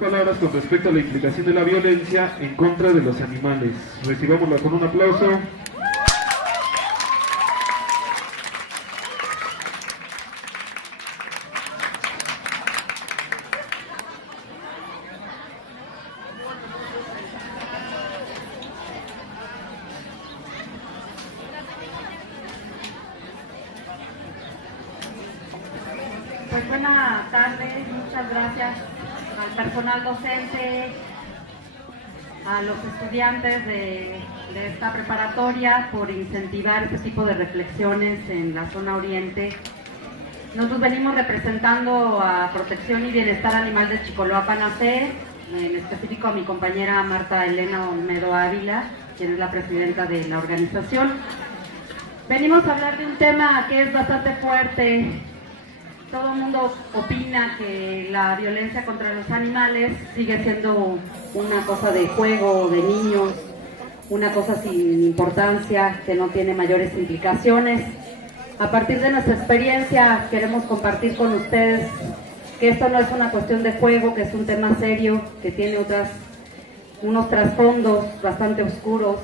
Palabras con respecto a la implicación de la violencia en contra de los animales. Recibámosla con un aplauso. Pues buenas tardes, muchas gracias al personal docente, a los estudiantes de esta preparatoria por incentivar este tipo de reflexiones en la zona oriente. Nosotros venimos representando a Protección y Bienestar Animal de Chicoloapan AC, en específico a mi compañera Marta Elena Olmedo Ávila, quien es la presidenta de la organización. Venimos a hablar de un tema que es bastante fuerte. Todo el mundo opina que la violencia contra los animales sigue siendo una cosa de juego, de niños, una cosa sin importancia, que no tiene mayores implicaciones. A partir de nuestra experiencia queremos compartir con ustedes que esto no es una cuestión de juego, que es un tema serio, que tiene unos trasfondos bastante oscuros.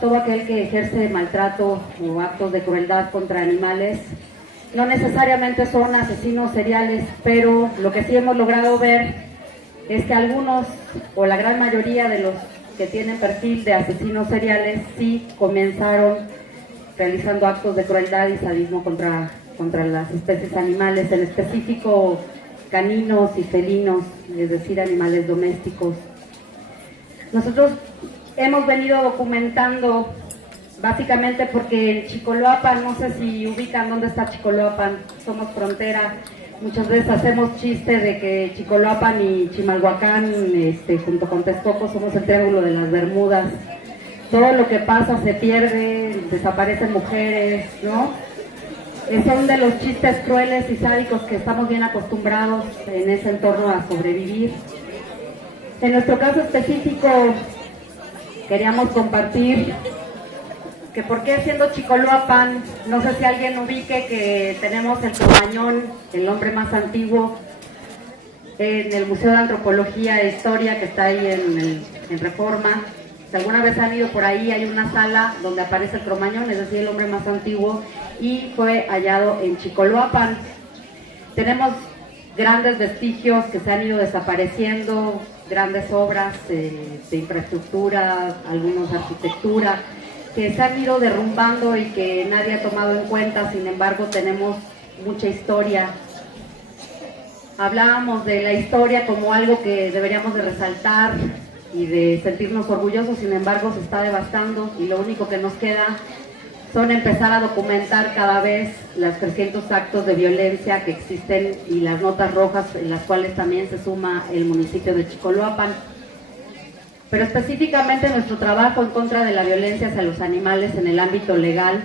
Todo aquel que ejerce maltrato o actos de crueldad contra animales, no necesariamente son asesinos seriales, pero lo que sí hemos logrado ver es que algunos, o la gran mayoría de los que tienen perfil de asesinos seriales, sí comenzaron realizando actos de crueldad y sadismo contra las especies animales, en específico caninos y felinos, es decir, animales domésticos. Nosotros hemos venido documentando básicamente porque en Chicoloapan, no sé si ubican dónde está Chicoloapan, somos frontera. Muchas veces hacemos chiste de que Chicoloapan y Chimalhuacán, junto con Texcoco, somos el triángulo de las Bermudas. Todo lo que pasa se pierde, desaparecen mujeres, ¿no? Son de los chistes crueles y sádicos que estamos bien acostumbrados en ese entorno a sobrevivir. En nuestro caso específico, queríamos compartir que por qué siendo Chicoloapan, no sé si alguien ubique que tenemos el Cromañón, el hombre más antiguo, en el Museo de Antropología e Historia que está ahí en Reforma. Si alguna vez han ido por ahí, hay una sala donde aparece el Cromañón, es decir, el hombre más antiguo, y fue hallado en Chicoloapan. Tenemos grandes vestigios que se han ido desapareciendo, grandes obras de infraestructura, algunos de arquitectura, que se han ido derrumbando y que nadie ha tomado en cuenta. Sin embargo, tenemos mucha historia. Hablábamos de la historia como algo que deberíamos de resaltar y de sentirnos orgullosos, sin embargo se está devastando y lo único que nos queda son empezar a documentar cada vez los 300 actos de violencia que existen y las notas rojas en las cuales también se suma el municipio de Chicoloapan. Pero específicamente nuestro trabajo en contra de la violencia hacia los animales en el ámbito legal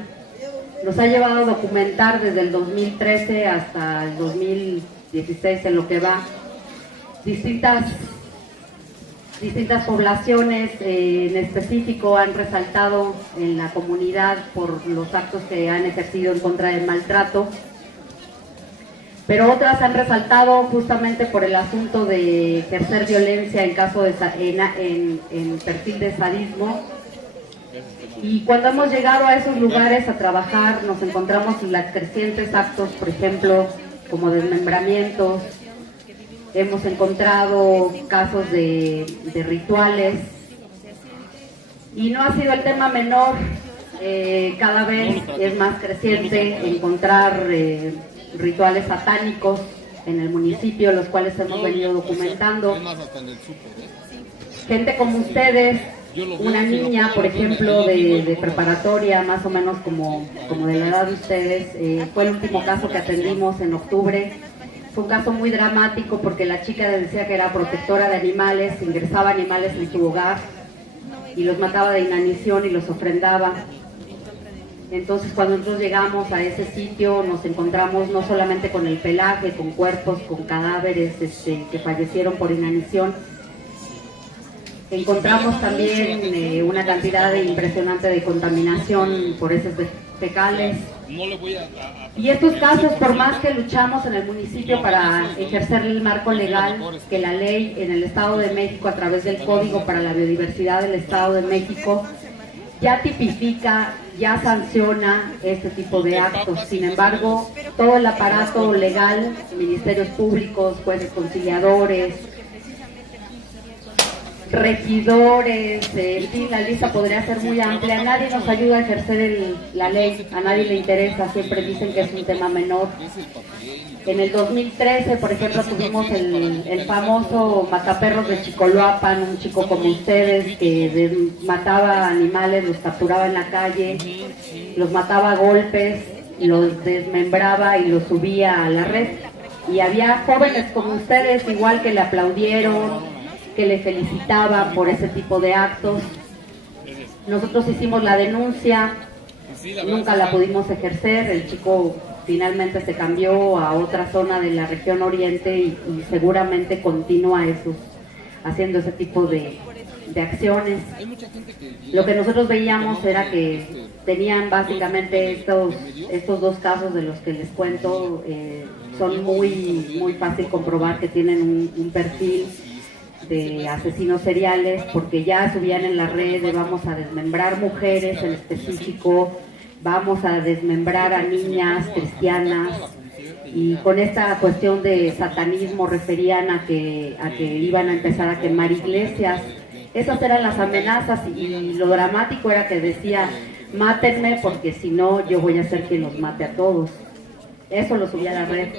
nos ha llevado a documentar desde el 2013 hasta el 2016 en lo que va distintas poblaciones en específico han resaltado en la comunidad por los actos que han ejercido en contra del maltrato, pero otras han resaltado justamente por el asunto de ejercer violencia en caso de en perfil de sadismo. Y cuando hemos llegado a esos lugares a trabajar, nos encontramos en los crecientes actos, por ejemplo, como desmembramientos. Hemos encontrado casos de rituales y no ha sido el tema menor. Cada vez es más creciente encontrar rituales satánicos en el municipio, los cuales hemos venido documentando. Gente como ustedes, una niña, por ejemplo, de preparatoria, más o menos como de la edad de ustedes, fue el último caso que atendimos en octubre. Fue un caso muy dramático porque la chica decía que era protectora de animales, ingresaba animales en su hogar y los mataba de inanición y los ofrendaba. Entonces cuando nosotros llegamos a ese sitio nos encontramos no solamente con el pelaje, con cuerpos, con cadáveres que fallecieron por inanición. Encontramos también una cantidad impresionante de contaminación por heces fecales. no le voy Y estos casos, por más que luchamos en el municipio para ejercer el marco legal, que la ley en el Estado de México, a través del Código para la Biodiversidad del Estado de México, ya tipifica, ya sanciona este tipo de actos. Sin embargo, todo el aparato legal, ministerios públicos, jueces conciliadores, regidores, en fin, la lista podría ser muy amplia. Nadie nos ayuda a ejercer la ley, a nadie le interesa, siempre dicen que es un tema menor. En el 2013, por ejemplo, tuvimos el famoso mataperros de Chicoloapan, un chico como ustedes que mataba animales, los capturaba en la calle, los mataba a golpes, los desmembraba y los subía a la red. Y había jóvenes como ustedes, igual, que le aplaudieron, que le felicitaban por ese tipo de actos. Nosotros hicimos la denuncia, nunca la pudimos ejercer. El chico finalmente se cambió a otra zona de la región oriente y seguramente continúa haciendo ese tipo de acciones. Lo que nosotros veíamos era que tenían básicamente estos dos casos de los que les cuento, son muy fácil comprobar que tienen un perfil de asesinos seriales, porque ya subían en la red de vamos a desmembrar mujeres en específico, vamos a desmembrar a niñas cristianas, y con esta cuestión de satanismo referían a que iban a empezar a quemar iglesias. Esas eran las amenazas, y lo dramático era que decía: mátenme porque si no yo voy a ser quien los mate a todos. Eso lo subía a la red.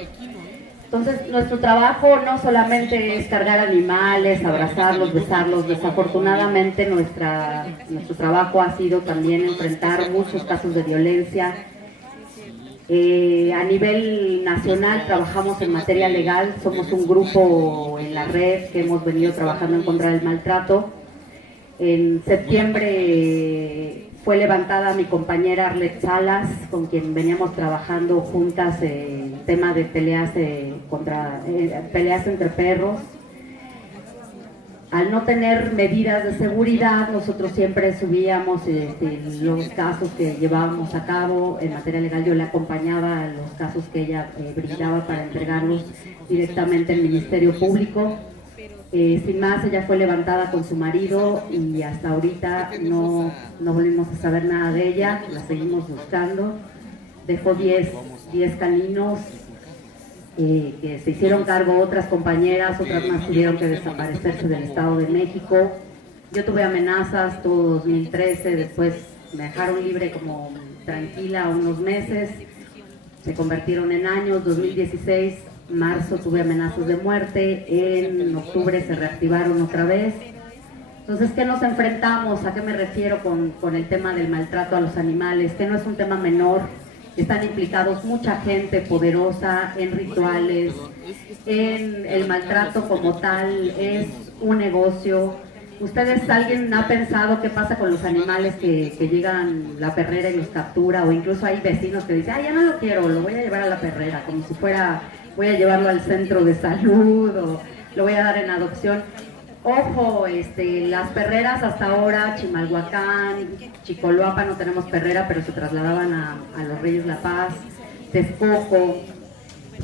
Entonces, nuestro trabajo no solamente es cargar animales, abrazarlos, besarlos. Desafortunadamente, nuestro trabajo ha sido también enfrentar muchos casos de violencia. A nivel nacional trabajamos en materia legal, somos un grupo en la red que hemos venido trabajando en contra del maltrato. En septiembre fue levantada mi compañera Arlet Salas, con quien veníamos trabajando juntas el tema de peleas entre perros. Al no tener medidas de seguridad, nosotros siempre subíamos los casos que llevábamos a cabo. En materia legal yo le acompañaba a los casos que ella brindaba para entregarlos directamente al Ministerio Público. Sin más, ella fue levantada con su marido y hasta ahorita no volvimos a saber nada de ella, la seguimos buscando. Dejó 10 caninos que se hicieron cargo otras compañeras, otras más tuvieron que desaparecerse del Estado de México. Yo tuve amenazas todo 2013, después me dejaron libre como tranquila unos meses, se convirtieron en años. 2016, marzo, tuve amenazas de muerte, en octubre se reactivaron otra vez. Entonces, ¿qué nos enfrentamos? ¿A qué me refiero con el tema del maltrato a los animales? Que no es un tema menor, están implicados mucha gente poderosa en rituales, en el maltrato como tal, es un negocio. ¿Alguien ha pensado qué pasa con los animales que llegan la perrera y los captura? O incluso hay vecinos que dicen: ya no lo quiero, lo voy a llevar a la perrera, como si fuera, voy a llevarlo al centro de salud o lo voy a dar en adopción. Ojo, las perreras hasta ahora, Chimalhuacán, Chicoloapan no tenemos perrera, pero se trasladaban a Los Reyes La Paz, Texcoco.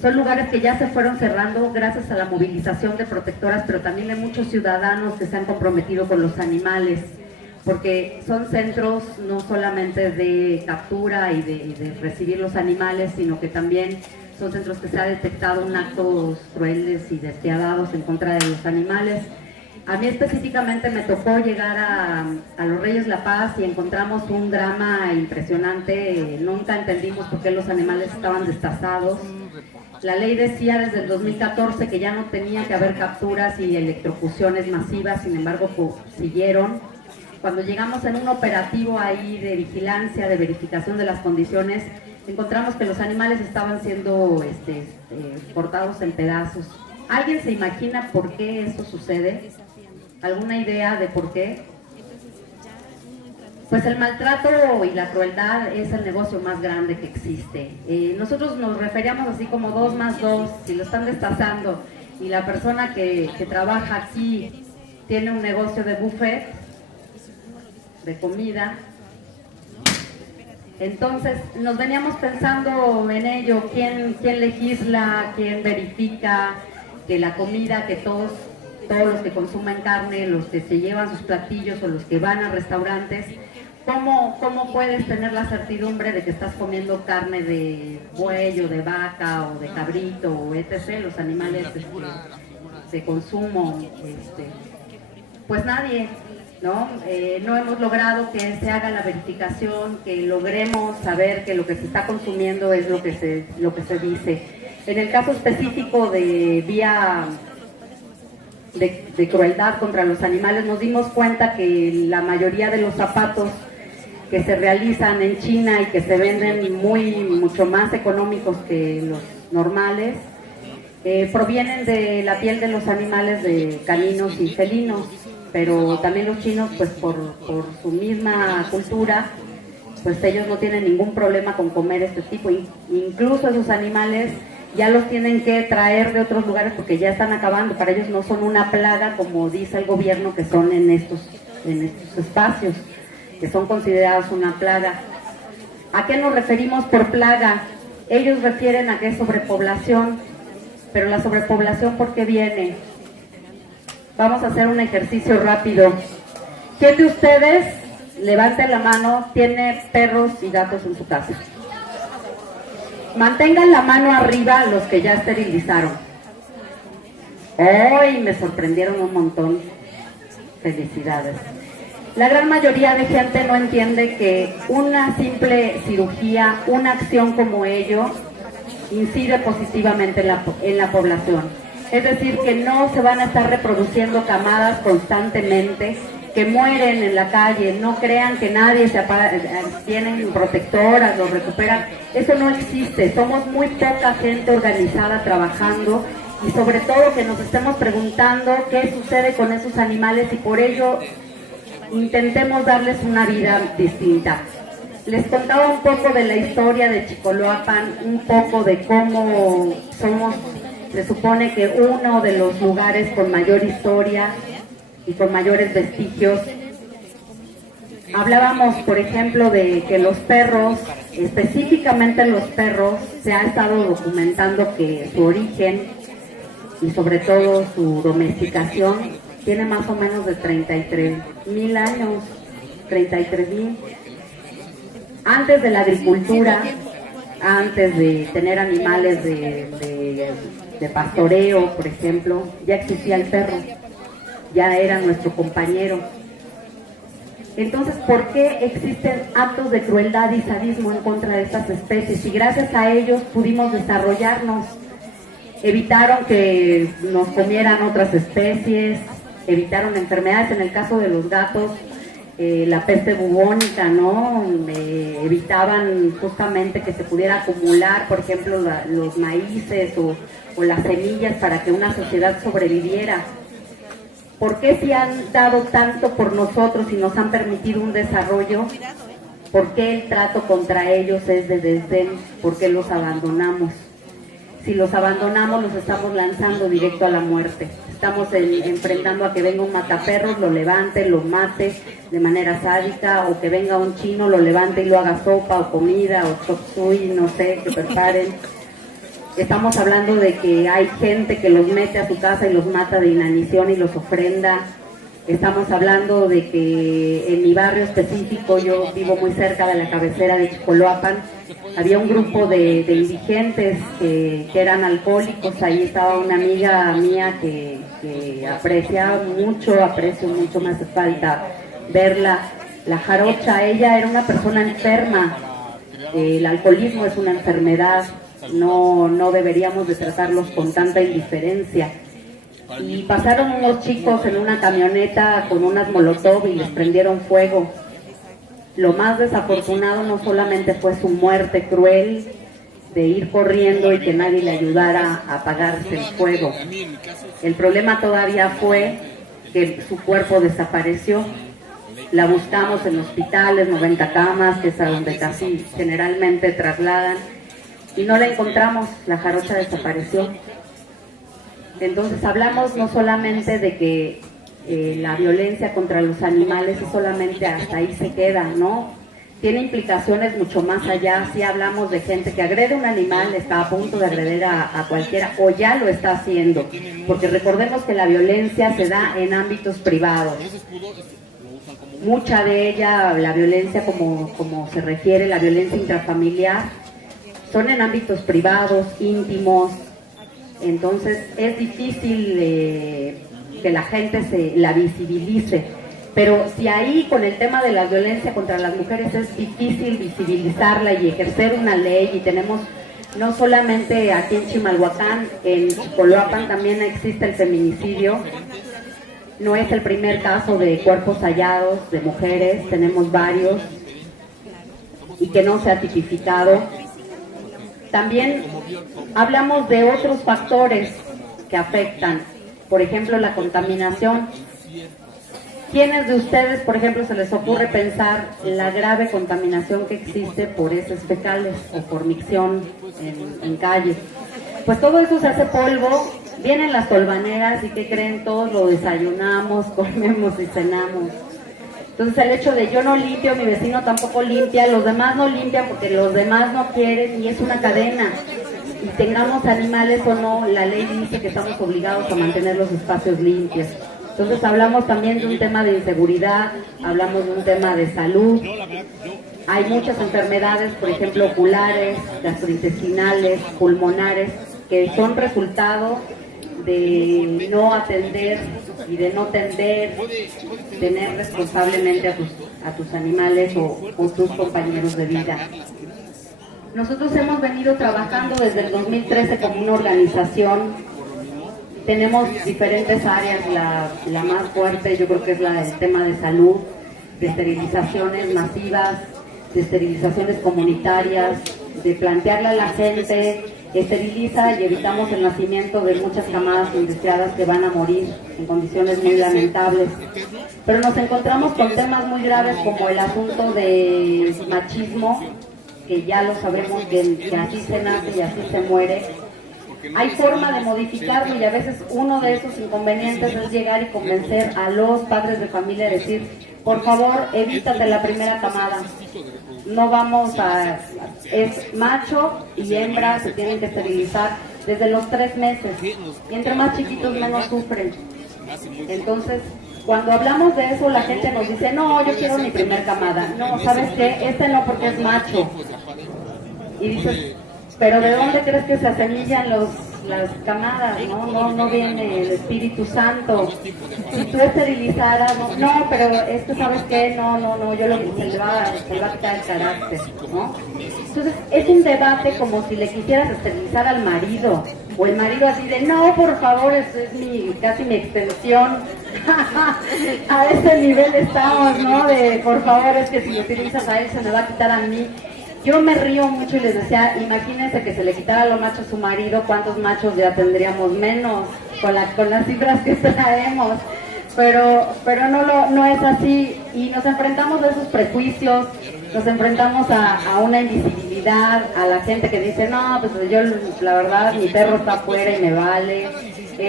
Son lugares que ya se fueron cerrando gracias a la movilización de protectoras, pero también de muchos ciudadanos que se han comprometido con los animales, porque son centros no solamente de captura y de recibir los animales, sino que también son centros que se ha detectado actos crueles y despiadados en contra de los animales. A mí específicamente me tocó llegar a Los Reyes La Paz y encontramos un drama impresionante. Nunca entendimos por qué los animales estaban destazados. La ley decía desde el 2014 que ya no tenía que haber capturas y electrocuciones masivas, sin embargo siguieron. Cuando llegamos en un operativo ahí de vigilancia, de verificación de las condiciones, encontramos que los animales estaban siendo cortados en pedazos. ¿Alguien se imagina por qué eso sucede? ¿Alguna idea de por qué? Pues el maltrato y la crueldad es el negocio más grande que existe. Nosotros nos referíamos así como 2 más 2, si lo están destazando y la persona que trabaja aquí tiene un negocio de buffet, de comida, Entonces nos veníamos pensando en ello, quién legisla, quién verifica que la comida, que todos los que consumen carne, los que se llevan sus platillos o los que van a restaurantes, ¿cómo puedes tener la certidumbre de que estás comiendo carne de buey o de vaca o de cabrito o etc., los animales de consumo? Pues nadie, ¿no? No hemos logrado que se haga la verificación, que logremos saber que lo que se está consumiendo es lo que se dice. En el caso específico de crueldad contra los animales, nos dimos cuenta que la mayoría de los zapatos que se realizan en China y que se venden mucho más económicos que los normales, provienen de la piel de los animales de caninos y felinos, pero también los chinos, pues por su misma cultura, pues ellos no tienen ningún problema con comer este tipo, incluso esos animales ya los tienen que traer de otros lugares porque ya están acabando, para ellos no son una plaga como dice el gobierno que son en estos espacios, que son considerados una plaga. ¿A qué nos referimos por plaga? Ellos refieren a que es sobrepoblación, pero la sobrepoblación ¿por qué viene? Vamos a hacer un ejercicio rápido. ¿Quién de ustedes, levanten la mano, tiene perros y gatos en su casa? Mantengan la mano arriba los que ya esterilizaron. Hoy me sorprendieron un montón. Felicidades. La gran mayoría de gente no entiende que una simple cirugía, una acción como ello, incide positivamente en la población. Es decir, que no se van a estar reproduciendo camadas constantemente, que mueren en la calle, no crean que nadie tienen protectoras, los recuperan. Eso no existe, somos muy poca gente organizada trabajando y sobre todo que nos estemos preguntando qué sucede con esos animales y por ello intentemos darles una vida distinta. Les contaba un poco de la historia de Chicoloapan, un poco de cómo somos, se supone que uno de los lugares con mayor historia y con mayores vestigios. Hablábamos, por ejemplo, de que los perros, específicamente los perros, se ha estado documentando que su origen y sobre todo su domesticación tiene más o menos de 33,000 años, 33,000. Antes de la agricultura, antes de tener animales de pastoreo, por ejemplo, ya existía el perro, ya era nuestro compañero. Entonces, ¿por qué existen actos de crueldad y sadismo en contra de estas especies? Y gracias a ellos pudimos desarrollarnos. Evitaron que nos comieran otras especies, evitaron enfermedades, en el caso de los gatos, la peste bubónica, ¿no? Evitaban justamente que se pudiera acumular, por ejemplo, los maíces o las semillas para que una sociedad sobreviviera. ¿Por qué si han dado tanto por nosotros y nos han permitido un desarrollo? ¿Por qué el trato contra ellos es de desdén? ¿Por qué los abandonamos? Si los abandonamos, los estamos lanzando directo a la muerte. Estamos enfrentando a que venga un mataperros, lo levante, lo mate de manera sádica, o que venga un chino, lo levante y lo haga sopa o comida o chop suey, no sé, que preparen. Estamos hablando de que hay gente que los mete a su casa y los mata de inanición y los ofrenda. Estamos hablando de que en mi barrio específico, yo vivo muy cerca de la cabecera de Chicoloapan, había un grupo de indigentes que eran alcohólicos. Ahí estaba una amiga mía que aprecio mucho, me hace falta verla. La jarocha, ella era una persona enferma. El alcoholismo es una enfermedad, no deberíamos de tratarlos con tanta indiferencia. Y pasaron unos chicos en una camioneta con unas molotov y les prendieron fuego. Lo más desafortunado no solamente fue su muerte cruel de ir corriendo y que nadie le ayudara a apagarse el fuego. El problema todavía fue que su cuerpo desapareció. La buscamos en hospitales, 90 camas, que es a donde casi generalmente trasladan, y no la encontramos, la jarocha desapareció. Entonces hablamos no solamente de que la violencia contra los animales es solamente hasta ahí se queda, ¿no? tiene implicaciones mucho más allá. Si hablamos de gente que agrede a un animal, está a punto de agredir a cualquiera o ya lo está haciendo, porque recordemos que la violencia se da en ámbitos privados. Mucha de ella, la violencia como se refiere, la violencia intrafamiliar, son en ámbitos privados, íntimos. Entonces es difícil que la gente la visibilice. Pero si ahí con el tema de la violencia contra las mujeres es difícil visibilizarla y ejercer una ley, y tenemos no solamente aquí en Chimalhuacán, en Chicoloapan también existe el feminicidio. No es el primer caso de cuerpos hallados de mujeres, tenemos varios y que no se ha tipificado. También hablamos de otros factores que afectan, por ejemplo, la contaminación. ¿Quiénes de ustedes, por ejemplo, se les ocurre pensar en la grave contaminación que existe por heces fecales o por micción en calles? Pues todo eso se hace polvo, vienen las tolvaneras y ¿qué creen? Todos lo desayunamos, comemos y cenamos. Entonces el hecho de yo no limpio, mi vecino tampoco limpia, los demás no limpian porque los demás no quieren y es una cadena. Y tengamos animales o no, la ley dice que estamos obligados a mantener los espacios limpios. Entonces hablamos también de un tema de inseguridad, hablamos de un tema de salud. Hay muchas enfermedades, por ejemplo, oculares, gastrointestinales, pulmonares, que son resultado de no atender y de no tener responsablemente a tus animales o tus compañeros de vida. Nosotros hemos venido trabajando desde el 2013 como una organización. Tenemos diferentes áreas, la más fuerte yo creo que es el tema de salud, de esterilizaciones masivas, de esterilizaciones comunitarias, de plantearle a la gente, esteriliza y evitamos el nacimiento de muchas camadas indeseadas que van a morir en condiciones muy lamentables. Pero nos encontramos con temas muy graves como el asunto de machismo, que ya lo sabemos que así se nace y así se muere. Hay forma de modificarlo y a veces uno de esos inconvenientes es llegar y convencer a los padres de familia y decir, por favor, evítate la primera camada. No vamos a... es macho y hembra, se tienen que esterilizar desde los 3 meses. Y entre más chiquitos menos sufren. Entonces, cuando hablamos de eso, la gente nos dice, no, yo quiero mi primer camada. No, ¿sabes qué? Este no porque es macho. Y dices... pero ¿de dónde crees que se asemillan las camadas? No viene el Espíritu Santo. Si tú esterilizaras, no, pero es que ¿sabes qué? No, yo se le va a quitar el carácter, ¿no? Entonces es un debate como si le quisieras esterilizar al marido, o el marido así de, no, por favor, eso es casi mi extensión. A ese nivel estamos, ¿no? De, por favor, es que si lo utilizas a él se me va a quitar a mí. Yo me río mucho y les decía, imagínense que se le quitara lo macho a su marido, ¿cuántos machos ya tendríamos menos con las cifras que traemos? Pero no es así y nos enfrentamos a esos prejuicios, nos enfrentamos a una invisibilidad, a la gente que dice, no, pues yo la verdad mi perro está afuera y me vale,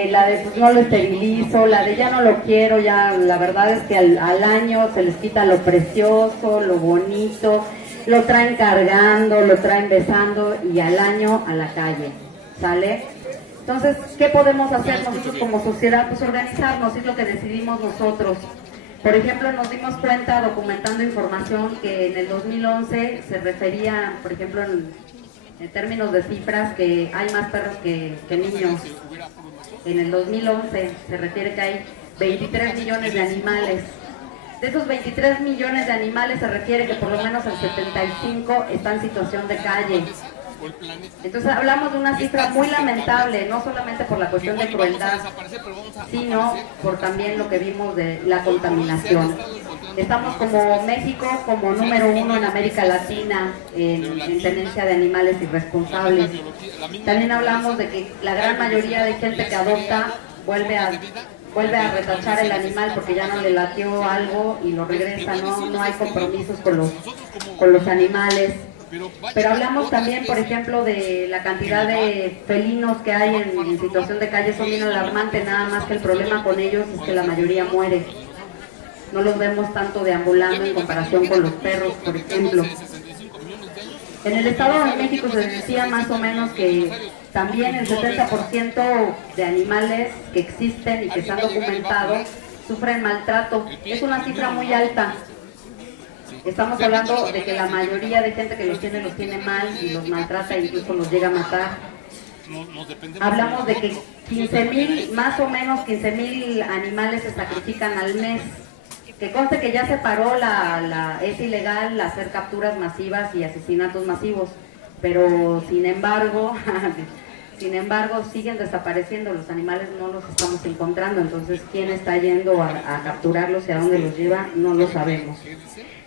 la de pues no lo esterilizo, la de ya no lo quiero, ya la verdad es que al año se les quita lo precioso, lo bonito, lo traen cargando, lo traen besando y al año a la calle, ¿sale? Entonces, ¿qué podemos hacer nosotros como sociedad? Pues organizarnos, es lo que decidimos nosotros. Por ejemplo, nos dimos cuenta documentando información que en el 2011 se refería, por ejemplo, en términos de cifras, que hay más perros que niños. En el 2011 se refiere que hay 23 millones de animales. De esos 23 millones de animales se refiere que por lo menos el 75 está en situación de calle. Entonces hablamos de una cifra muy lamentable, no solamente por la cuestión de crueldad, sino por también lo que vimos de la contaminación. Estamos como México, como número 1 en América Latina en tenencia de animales irresponsables. También hablamos de que la gran mayoría de gente que adopta vuelve a retachar el animal porque ya no le latió algo y lo regresa, no hay compromisos con los animales. Pero hablamos también, por ejemplo, de la cantidad de felinos que hay en situación de calle, son bien alarmantes, nada más que el problema con ellos es que la mayoría muere. no los vemos tanto deambulando en comparación con los perros, por ejemplo. En el Estado de México se decía más o menos que también el 70% de animales que existen y que se han documentado sufren maltrato. Es una cifra muy alta. Estamos hablando de que la mayoría de gente que los tiene mal y los maltrata e incluso los llega a matar. Hablamos de que 15,000, más o menos 15,000 animales se sacrifican al mes. Que conste que ya se paró es ilegal hacer capturas masivas y asesinatos masivos, pero sin embargo siguen desapareciendo los animales, no los estamos encontrando. Entonces, ¿quién está yendo a capturarlos y a dónde los lleva? No lo sabemos.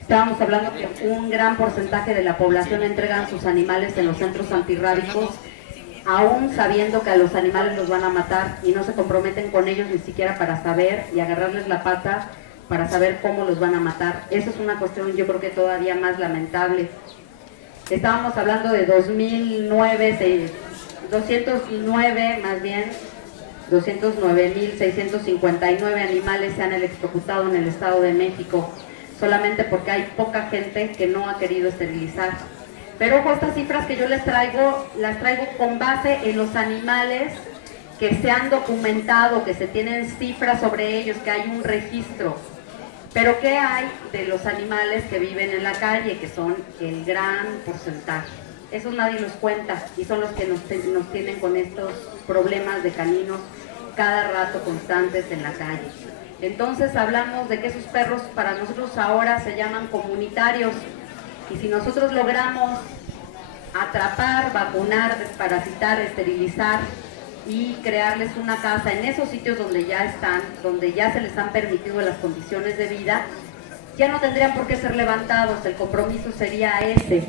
Estábamos hablando que un gran porcentaje de la población entregan sus animales en los centros antirrábicos, aún sabiendo que a los animales los van a matar, y no se comprometen con ellos ni siquiera para saber y agarrarles la pata para saber cómo los van a matar. Eso es una cuestión, yo creo que todavía más lamentable. Estábamos hablando de 209.659 animales se han electrocutado en el Estado de México, solamente porque hay poca gente que no ha querido esterilizar. Pero ojo, estas cifras que yo las traigo con base en los animales que se han documentado, que se tienen cifras sobre ellos, que hay un registro. Pero ¿qué hay de los animales que viven en la calle, que son el gran porcentaje? Esos nadie los cuenta y son los que nos tienen con estos problemas de caninos cada rato constantes en la calle. Entonces hablamos de que esos perros para nosotros ahora se llaman comunitarios, y si nosotros logramos atrapar, vacunar, desparasitar, esterilizar y crearles una casa en esos sitios donde ya están, donde ya se les han permitido las condiciones de vida, ya no tendrían por qué ser levantados. El compromiso sería ese,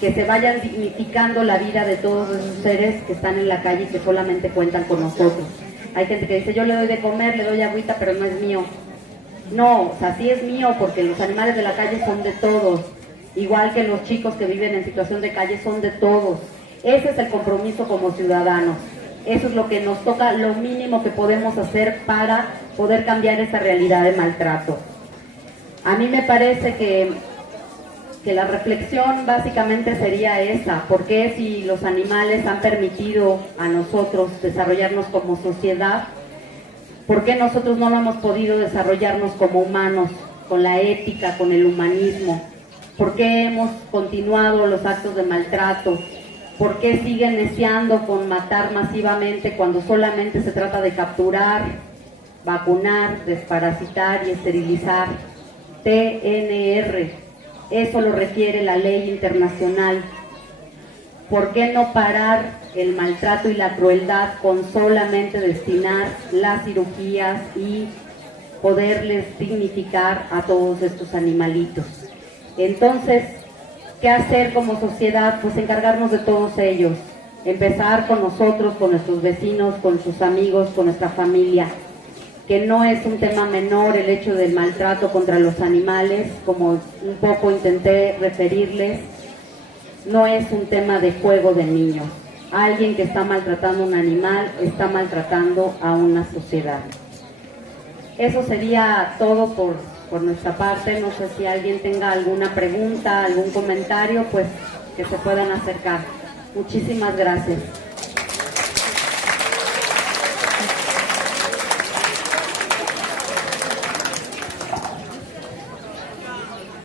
que se vayan dignificando la vida de todos esos seres que están en la calle y que solamente cuentan con nosotros. Hay gente que dice, yo le doy de comer, le doy agüita, pero no es mío. No, o sea, sí es mío, porque los animales de la calle son de todos, igual que los chicos que viven en situación de calle son de todos. Ese es el compromiso como ciudadanos. Eso es lo que nos toca, lo mínimo que podemos hacer para poder cambiar esta realidad de maltrato. A mí me parece que la reflexión básicamente sería esa: ¿por qué, si los animales han permitido a nosotros desarrollarnos como sociedad, por qué nosotros no lo hemos podido desarrollarnos como humanos, con la ética, con el humanismo? ¿Por qué hemos continuado los actos de maltrato? ¿Por qué siguen neciando con matar masivamente cuando solamente se trata de capturar, vacunar, desparasitar y esterilizar? PNR, eso lo requiere la ley internacional. ¿Por qué no parar el maltrato y la crueldad con solamente destinar las cirugías y poderles dignificar a todos estos animalitos? Entonces, ¿qué hacer como sociedad? Pues encargarnos de todos ellos, empezar con nosotros, con nuestros vecinos, con sus amigos, con nuestra familia, que no es un tema menor el hecho del maltrato contra los animales, como un poco intenté referirles. No es un tema de juego de niños. Alguien que está maltratando a un animal está maltratando a una sociedad. Eso sería todo por nuestra parte. No sé si alguien tenga alguna pregunta, algún comentario, pues que se puedan acercar. Muchísimas gracias.